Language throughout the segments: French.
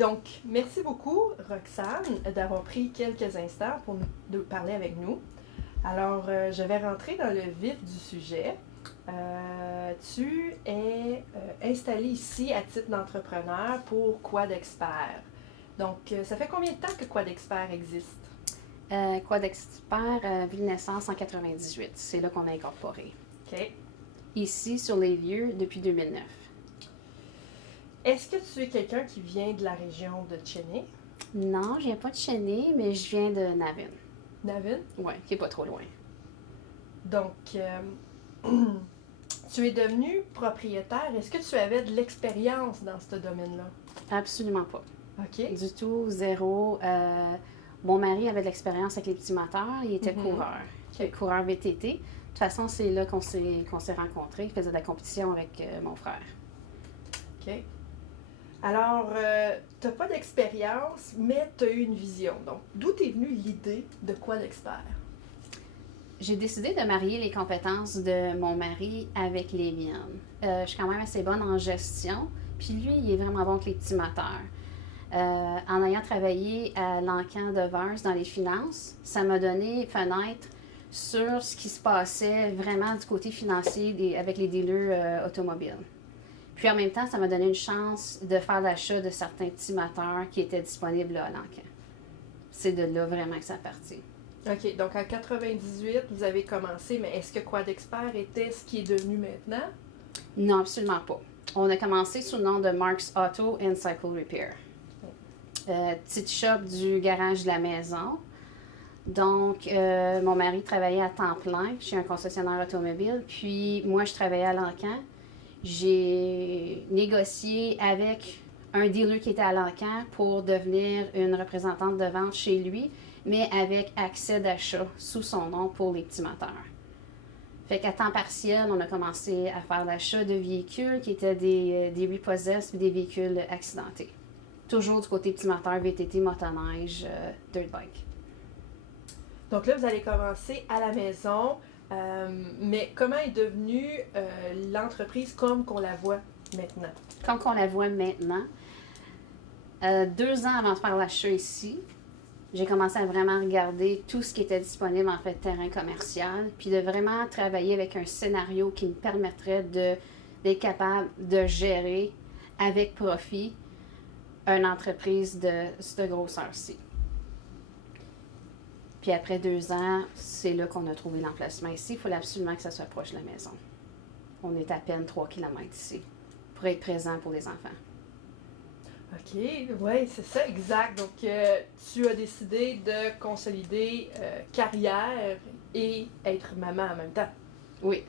donc, merci beaucoup, Roxane, d'avoir pris quelques instants pour nous parler avec nous. Alors, je vais rentrer dans le vif du sujet. Tu es installé ici à titre d'entrepreneur pour Quad Expert. Donc, ça fait combien de temps que Quad Expert existe? Quad Expert, ville naissance en 98. C'est là qu'on a incorporé. OK. Ici, sur les lieux, depuis 2009. Est-ce que tu es quelqu'un qui vient de la région de Chénier? Non, je viens pas de Chénier, mais je viens de Navin. Navin? Oui, qui est pas trop loin. Donc, tu es devenu propriétaire. Est-ce que tu avais de l'expérience dans ce domaine-là? Absolument pas. OK. Du tout, zéro. Mon mari avait de l'expérience avec les petits moteurs. Il était coureur. OK. Coureur VTT. De toute façon, c'est là qu'on s'est rencontrés. Il faisait de la compétition avec mon frère. OK. Alors, tu n'as pas d'expérience, mais tu as eu une vision. Donc, d'où t'es venue l'idée de Quad Expert? J'ai décidé de marier les compétences de mon mari avec les miennes. Je suis quand même assez bonne en gestion, puis lui, il est vraiment bon avec les petits moteurs. En ayant travaillé à l'Encan de Vars dans les finances, ça m'a donné fenêtre sur ce qui se passait vraiment du côté financier avec les dealers automobiles. Puis en même temps, ça m'a donné une chance de faire l'achat de certains petits moteurs qui étaient disponibles là, à l'Encan. C'est de là vraiment que ça partit. OK, donc en 98, vous avez commencé, mais est-ce que Quad Expert était ce qui est devenu maintenant? Non, absolument pas. On a commencé sous le nom de Mark's Auto and Cycle Repair. Petite shop du garage de la maison. Donc, mon mari travaillait à temps plein chez un concessionnaire automobile, puis moi, je travaillais à l'Encan. J'ai négocié avec un dealer qui était à l'Encan pour devenir une représentante de vente chez lui, mais avec accès d'achat sous son nom pour les petits moteurs. Fait qu'à temps partiel, on a commencé à faire l'achat de véhicules qui étaient des repossessed, des véhicules accidentés. Toujours du côté petit moteur, VTT, motoneige, dirt bike. Donc là, vous allez commencer à la maison, mais comment est devenue l'entreprise comme qu'on la voit maintenant? Comme qu'on la voit maintenant, 2 ans avant de faire l'achat ici, j'ai commencé à vraiment regarder tout ce qui était disponible en fait terrain commercial, puis de vraiment travailler avec un scénario qui me permettrait d'être capable de gérer avec profit une entreprise de cette grosseur-ci. Puis après 2 ans, c'est là qu'on a trouvé l'emplacement ici. Il fallait absolument que ça soit proche de la maison. On est à peine 3 km ici pour être présent pour les enfants. OK, oui, c'est ça, exact. Donc, tu as décidé de consolider carrière et être maman en même temps. Oui,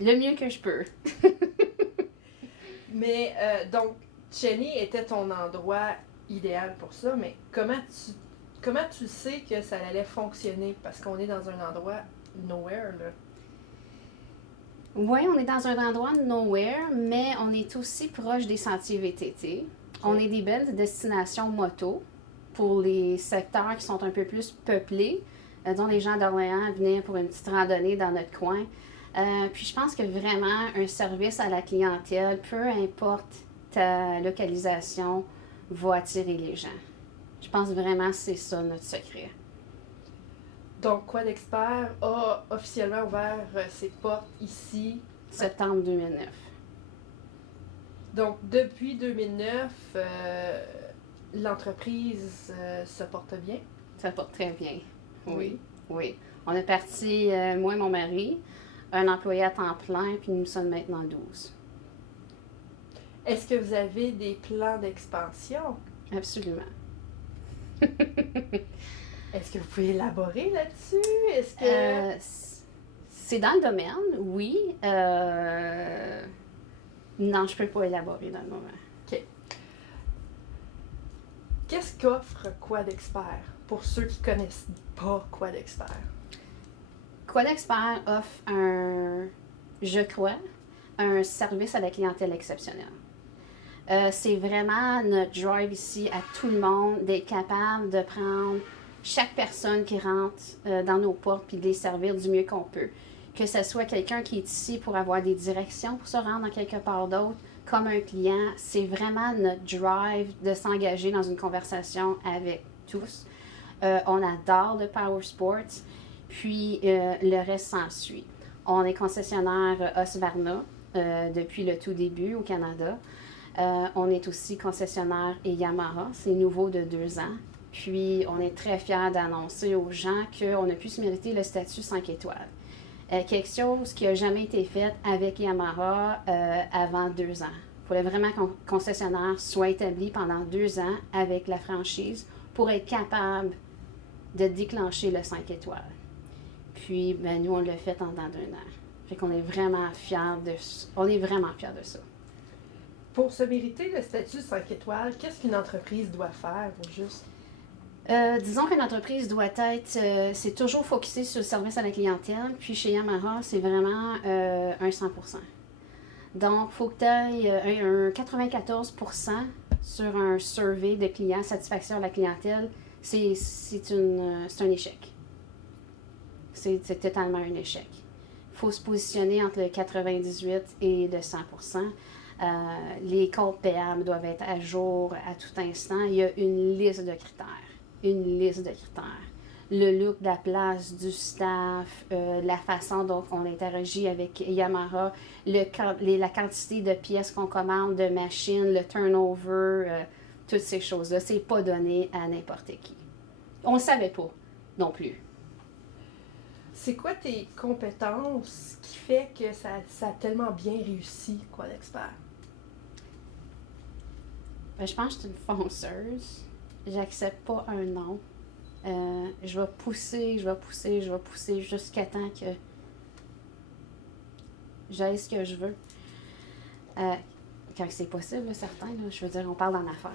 le mieux que je peux. Mais, donc, Chénier était ton endroit idéal pour ça, mais comment tu sais que ça allait fonctionner? Parce qu'on est dans un endroit nowhere, là. Oui, on est dans un endroit nowhere, mais on est aussi proche des sentiers VTT. On est des belles destinations moto pour les secteurs qui sont un peu plus peuplés, dont les gens d'Orléans venir pour une petite randonnée dans notre coin. Puis je pense que vraiment un service à la clientèle, peu importe ta localisation, va attirer les gens. Je pense vraiment que c'est ça notre secret. Donc, Quad Expert a officiellement ouvert ses portes ici. Septembre 2009. Donc, depuis 2009, l'entreprise se porte bien? Ça porte très bien. Oui. Oui. On est parti, moi et mon mari, un employé à temps plein, puis nous sommes maintenant 12. Est-ce que vous avez des plans d'expansion? Absolument. Est-ce que vous pouvez élaborer là-dessus? Est-ce que... C'est dans le domaine, oui. Non, je peux pas élaborer dans le moment. OK. Qu'est-ce qu'offre Quad Expert pour ceux qui connaissent pas Quad Expert? Quad Expert offre je crois, un service à la clientèle exceptionnel. C'est vraiment notre drive ici à tout le monde d'être capable de prendre chaque personne qui rentre dans nos portes puis de les servir du mieux qu'on peut. Que ce soit quelqu'un qui est ici pour avoir des directions pour se rendre dans quelque part d'autre, comme un client. C'est vraiment notre drive de s'engager dans une conversation avec tous. On adore le Power Sports, puis le reste s'ensuit. On est concessionnaire Husqvarna depuis le tout début au Canada. On est aussi concessionnaire et Yamaha, c'est nouveau de 2 ans. Puis on est très fiers d'annoncer aux gens qu'on a pu se mériter le statut 5 étoiles. Quelque chose qui n'a jamais été fait avec Yamaha avant 2 ans. Il fallait vraiment qu'un concessionnaire soit établi pendant 2 ans avec la franchise pour être capable de déclencher le 5 étoiles. Puis, ben, nous, on l'a fait en dedans d'1 an. Fait qu'on est vraiment fiers de ça. Pour se mériter le statut 5 étoiles, qu'est-ce qu'une entreprise doit faire au juste? Disons qu'une entreprise doit être, c'est toujours focusé sur le service à la clientèle, puis chez Yamaha, c'est vraiment un 100%. Donc, il faut que tu aies un 94% sur un survey de clients, satisfaction à la clientèle, c'est un échec. C'est totalement un échec. Il faut se positionner entre le 98 et le 100%. Les comptes payables doivent être à jour à tout instant. Il y a une liste de critères. Le look de la place, du staff, la façon dont on interagit avec Yamaha, la quantité de pièces qu'on commande, de machines, le turnover, toutes ces choses-là. C'est pas donné à n'importe qui. On ne savait pas non plus. C'est quoi tes compétences qui fait que ça a tellement bien réussi, Quadexpert? Ben, je pense que je suis une fonceuse. J'accepte pas un non. Je vais pousser jusqu'à temps que j'aie ce que je veux. Quand c'est possible, là, certains, là, je veux dire, on parle d'en affaires.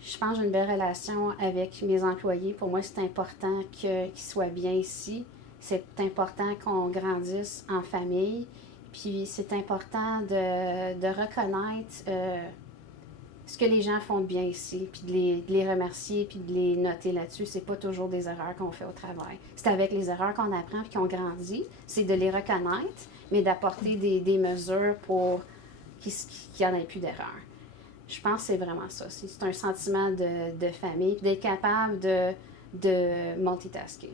Je pense que j'ai une belle relation avec mes employés. Pour moi, c'est important qu'ils soient bien ici. C'est important qu'on grandisse en famille. Puis c'est important de reconnaître ce que les gens font de bien ici, puis de les remercier, puis de les noter là-dessus. C'est pas toujours des erreurs qu'on fait au travail. C'est avec les erreurs qu'on apprend puis qu'on grandit. C'est de les reconnaître, mais d'apporter des mesures pour qu'il n'y en ait plus d'erreurs. Je pense que c'est vraiment ça. C'est un sentiment de famille, puis d'être capable de multitasker.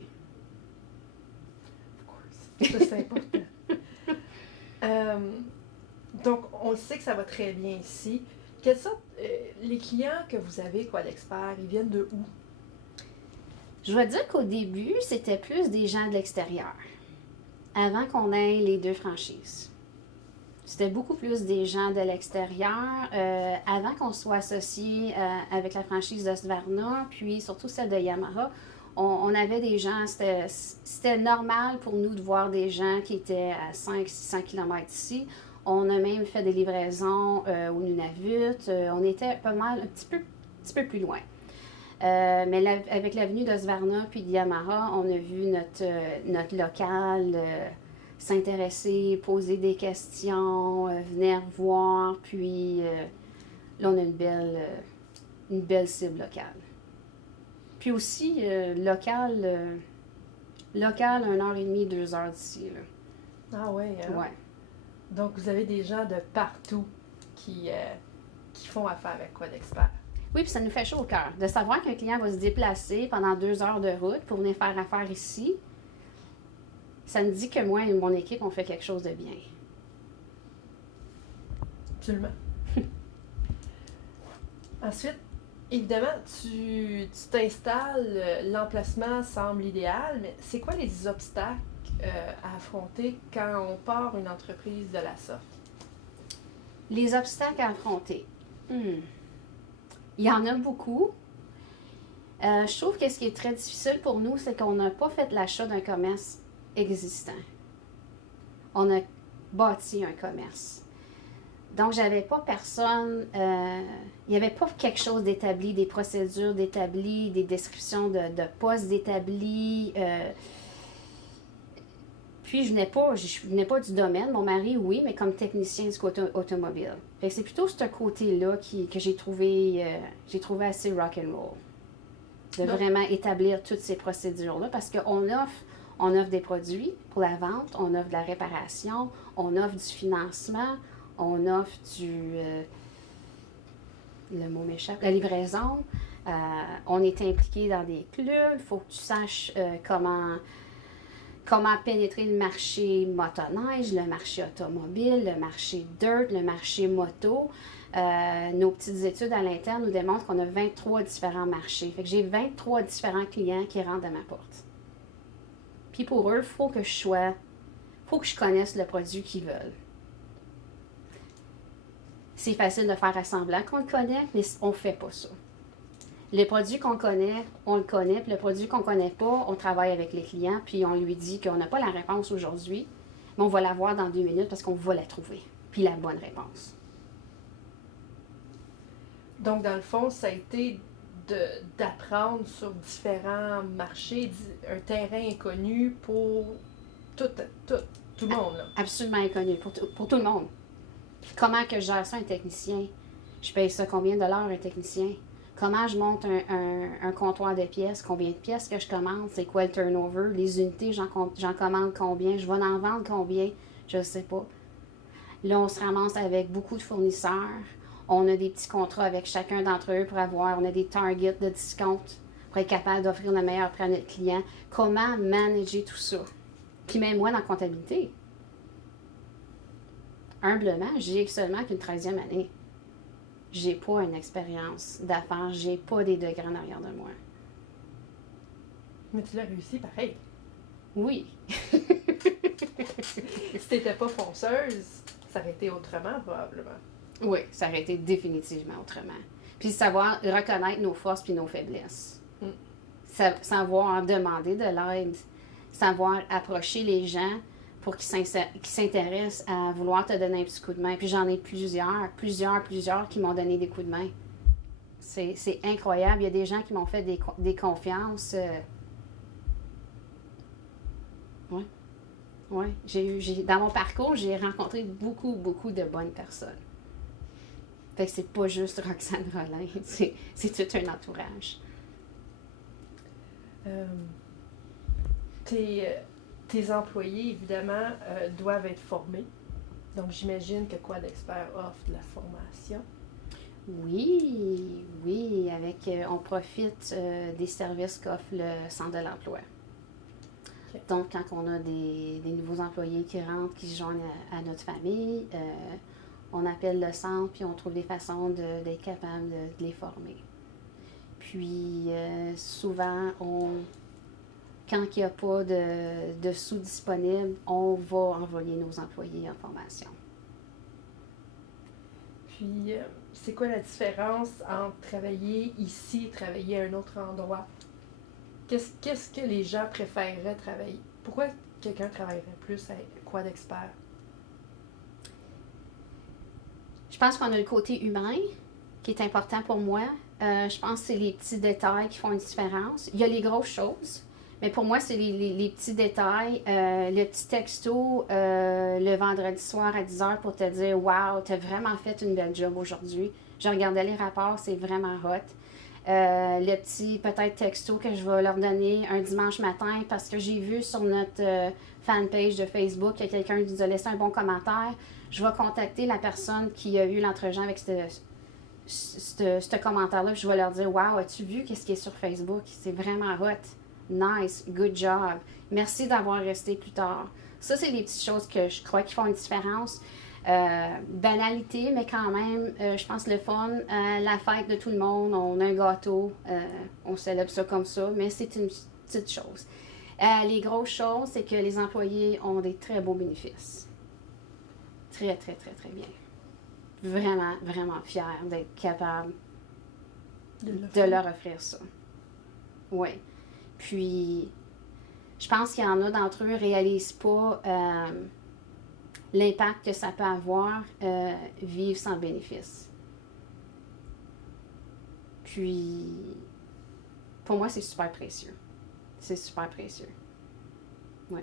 Of course. Ça, c'est important. Donc, on sait que ça va très bien ici. Quelles sortes, les clients que vous avez, Quadexpert, ils viennent de où? Je dois dire qu'au début, c'était plus des gens de l'extérieur, avant qu'on ait les 2 franchises. C'était beaucoup plus des gens de l'extérieur, avant qu'on soit associé avec la franchise d'Husqvarna, puis surtout celle de Yamaha. On avait des gens, c'était normal pour nous de voir des gens qui étaient à 500-600 km ici. On a même fait des livraisons au Nunavut. On était pas mal, un petit peu plus loin. Mais avec l'avenue d'Husqvarna puis de Yamaha, on a vu notre local s'intéresser, poser des questions, venir voir. Puis là, on a une belle cible locale. Puis aussi, local, 1h30, 2 heures d'ici. Là. Ah ouais, hein? Ouais. Donc, vous avez des gens de partout qui font affaire avec Quadexpert. Oui, puis ça nous fait chaud au cœur. De savoir qu'un client va se déplacer pendant 2 heures de route pour venir faire affaire ici, ça nous dit que moi et mon équipe, on fait quelque chose de bien. Absolument. Ensuite, évidemment, tu t'installes, l'emplacement semble idéal, mais c'est quoi les obstacles à affronter quand on part une entreprise de la sorte? Les obstacles à affronter. Il y en a beaucoup. Je trouve que ce qui est très difficile pour nous, c'est qu'on n'a pas fait l'achat d'un commerce existant. On a bâti un commerce. Donc, j'avais pas personne, il n'y avait pas quelque chose d'établi, des procédures d'établi, des descriptions de postes d'établi. Puis, je venais pas du domaine. Mon mari, oui, mais comme technicien du côté automobile. Fait que c'est plutôt ce côté-là que j'ai trouvé assez rock'n'roll. De vraiment établir toutes ces procédures-là. Parce qu'on offre des produits pour la vente, on offre de la réparation, on offre du financement, On offre le mot m'échappe, la livraison. On est impliqué dans des clubs. Il faut que tu saches comment pénétrer le marché motoneige, le marché automobile, le marché dirt, le marché moto. Nos petites études à l'interne nous démontrent qu'on a 23 différents marchés. Fait que j'ai 23 différents clients qui rentrent à ma porte. Puis pour eux, il faut que je connaisse le produit qu'ils veulent. C'est facile de faire à semblant qu'on le connaît, mais on ne fait pas ça. Les produits qu'on connaît, on le connaît. Puis le produit qu'on ne connaît pas, on travaille avec les clients, puis on lui dit qu'on n'a pas la réponse aujourd'hui, mais on va l'avoir dans 2 minutes parce qu'on va la trouver. Puis la bonne réponse. Donc, dans le fond, ça a été d'apprendre sur différents marchés, un terrain inconnu pour tout le monde. Là. Absolument inconnu, pour tout le monde. Puis comment que je gère ça, un technicien? Je paye ça combien de dollars, un technicien? Comment je monte un comptoir de pièces? Combien de pièces que je commande? C'est quoi le turnover? Les unités, j'en commande combien? Je vais en vendre combien? Je ne sais pas. Là, on se ramasse avec beaucoup de fournisseurs. On a des petits contrats avec chacun d'entre eux on a des targets de discount pour être capable d'offrir le meilleur prix à notre client. Comment manager tout ça? Puis même moi, dans la comptabilité. Humblement, j'ai seulement qu'une 13e année. J'ai pas une expérience d'affaires, j'ai pas des degrés en arrière de moi. Mais tu l'as réussi pareil. Oui. Si t'étais pas fonceuse, ça aurait été autrement probablement. Oui, ça aurait été définitivement autrement. Puis savoir reconnaître nos forces puis nos faiblesses. Savoir demander de l'aide. Savoir approcher les gens pour qu'ils s'intéressent à vouloir te donner un petit coup de main. Puis j'en ai plusieurs qui m'ont donné des coups de main. C'est incroyable. Il y a des gens qui m'ont fait des confiances. Oui. Oui. Dans mon parcours, j'ai rencontré beaucoup de bonnes personnes. Fait que c'est pas juste Roxane Rolin, c'est tout un entourage. Tes employés, évidemment, doivent être formés. Donc, j'imagine que Quad-Expert offre de la formation. Oui, on profite des services qu'offre le Centre de l'emploi. Okay. Donc, quand on a des nouveaux employés qui rentrent, qui se joignent à notre famille, on appelle le centre, puis on trouve des façons d'être capable de les former. Puis, souvent, quand il n'y a pas de sous disponibles, on va envoyer nos employés en formation. Puis, c'est quoi la différence entre travailler ici et travailler à un autre endroit? Qu'est-ce que les gens préféreraient travailler? Pourquoi quelqu'un travaillerait plus à Quad-Expert? Je pense qu'on a le côté humain qui est important pour moi. Je pense que c'est les petits détails qui font une différence. Il y a les grosses choses, mais pour moi, c'est les petits détails. Le petit texto le vendredi soir à 10h pour te dire « Wow, tu as vraiment fait une belle job aujourd'hui. » Je regardais les rapports, c'est vraiment hot. Le petit peut-être texto que je vais leur donner un dimanche matin parce que j'ai vu sur notre fanpage de Facebook que quelqu'un nous a laissé un bon commentaire. Je vais contacter la personne qui a eu l'entre-gens avec ce commentaire-là. Je vais leur dire « Wow, as-tu vu qu'est-ce qui est sur Facebook? C'est vraiment hot. Nice, good job. Merci d'avoir resté plus tard. » Ça, c'est les petites choses que je crois qui font une différence. Banalité, mais quand même, je pense le fun. La fête de tout le monde, on a un gâteau, on célèbre ça comme ça, mais c'est une petite chose. Les grosses choses, c'est que les employés ont des très beaux bénéfices. Très bien. Vraiment fiers d'être capables de leur offrir ça. Oui. Puis, je pense qu'il y en a d'entre eux qui ne réalisent pas l'impact que ça peut avoir vivre sans bénéfice. Puis, pour moi, c'est super précieux. C'est super précieux. Oui.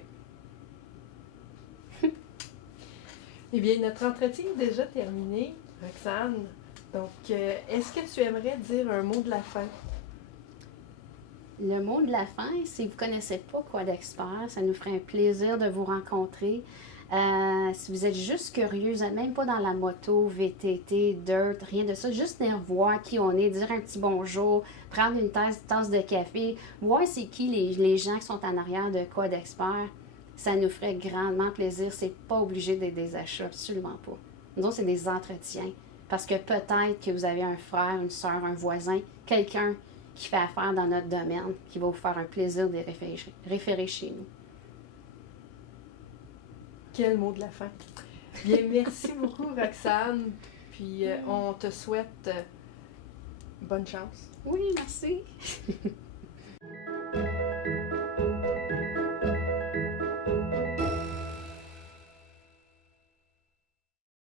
Eh bien, notre entretien est déjà terminé, Roxane. Donc, est-ce que tu aimerais dire un mot de la fin? Le mot de la fin, si vous ne connaissez pas Quad-Expert, ça nous ferait un plaisir de vous rencontrer. Si vous êtes juste curieux, vous n'êtes même pas dans la moto, VTT, dirt, rien de ça, juste venir voir qui on est, dire un petit bonjour, prendre une tasse de café, voir c'est qui les gens qui sont en arrière de Quad Expert, ça nous ferait grandement plaisir. C'est pas obligé d'être des achats, absolument pas. Nous autres, c'est des entretiens. Parce que peut-être que vous avez un frère, une soeur, un voisin, quelqu'un qui fait affaire dans notre domaine, qui va vous faire un plaisir de référer chez nous. Quel mot de la fin. Bien, merci beaucoup, Roxane. Puis on te souhaite bonne chance. Oui, merci.